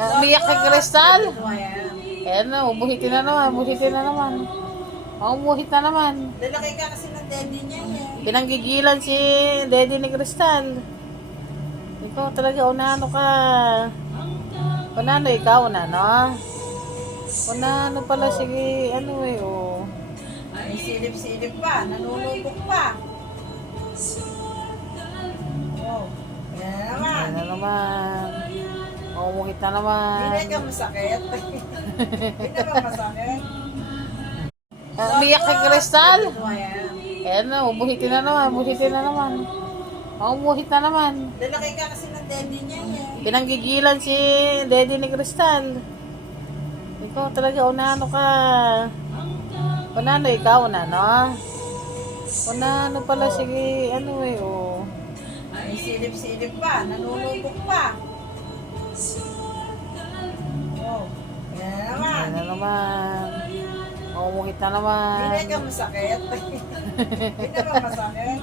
Umiyak kay Crystal. Ayan na, ubuhitin na naman, ubuhitin na naman. Umuhit na naman. Lalaki ka kasi ng daddy niya eh. Pinanggigilan si Daddy ni Crystal. Ikaw talaga, unano ka. Unano ikaw, unano? Unano pala, sige, ano eh, oh. May silip-silip pa, nanunubok pa. Oh, yan na naman. Ayan na naman. Umuhit na naman. Hindi ka masakit. Hindi ka ba masakit? Umiyak kay Crystal. Ayan. Ayan na, ubuhitin na naman, ubuhitin na naman. Umuhit na naman. Lalaki ka kasi ng daddy niya eh. Pinanggigilan si Daddy ni Crystal. Ikaw talaga, unano ka. Unano ikaw, unano? Unano pala, sige, ano eh, oh. May silip-silip pa, nanunubok pa. Oh, yan na naman. Ayan na naman. Umuhit na naman. Hindi ka masakit. Hindi ka ba masakit?